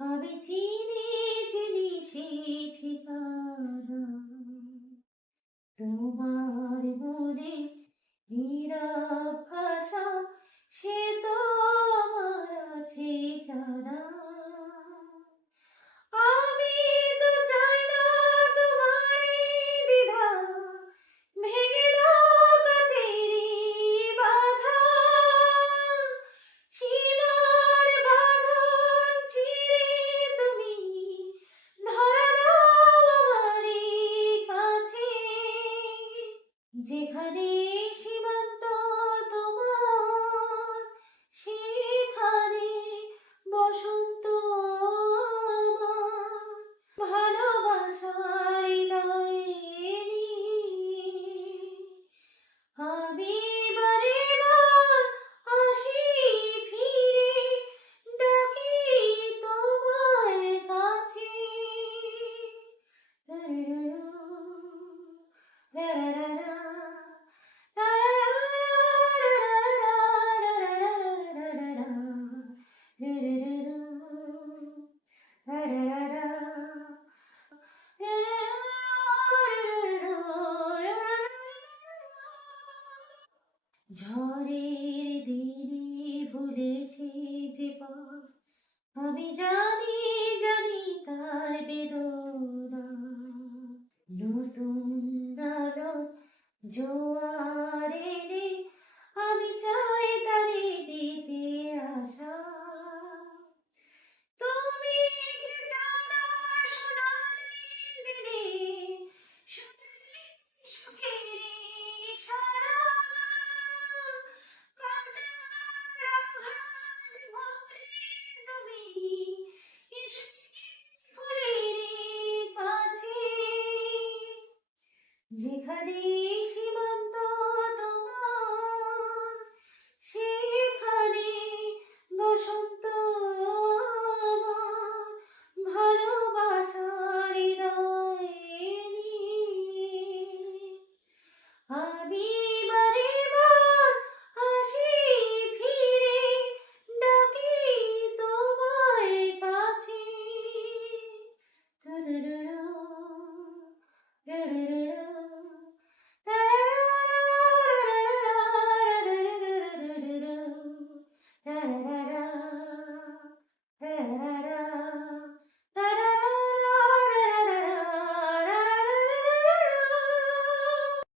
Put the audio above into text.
আমি চিনি চিনি সেই ঠিকানা, তোমার মনে নীরব ভাষা, সে তো আমার আছে জানা। আমি তো চাই না তোমার এই দ্বিধা, ভেঙে দাও কাছেরই বাধা, সীমার বাঁধন ছিঁড়ে তুমি ধরা দাও আমারই কাছে, যেখানে সীমান্ত তোমার, সেখানে বসন্ত আমার, ভালোবাসার হৃদয়ে নিয়ে আমি বারে বার আসি ফিরে, ডাকি তোমার কাছে। ঝড়ের দিনে ভুলেছি যে পথ, আমি জানি জানি তার বেদনা, নতুন আলো জোয়ার এনে আমি চাই তার